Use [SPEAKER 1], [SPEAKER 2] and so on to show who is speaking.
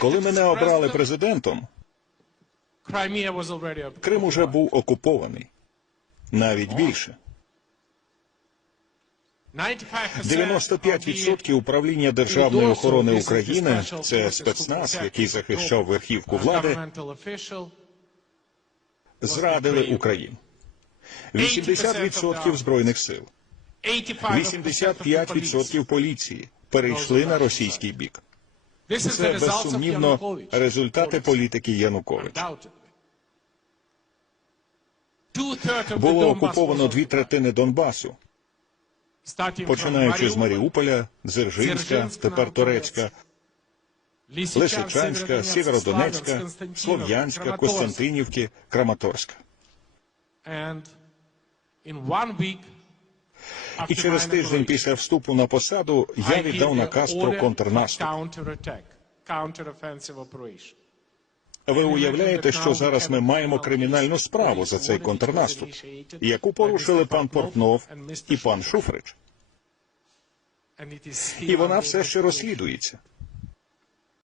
[SPEAKER 1] Коли мене обрали президентом, Крим уже був окупований. Навіть більше. 95% управління Державної охорони України це спецназ, який захищав верхівку влади, зрадили Україну. 80% збройних сил, 85% поліції перейшли на російський бік. Це безсумнівно результати політики Януковича. Було окуповано дві третини Донбасу, починаючи з Маріуполя, Дзержинська, тепер Торецька, Лисичанська, Сєвєродонецька, Слов'янська, Костянтинівки, Краматорська. І через тиждень після вступу на посаду я віддав наказ про контрнаступ. Ви уявляєте, що зараз ми маємо кримінальну справу за цей контрнаступ, яку порушили пан Портнов і пан Шуфрич. І вона все ще розслідується.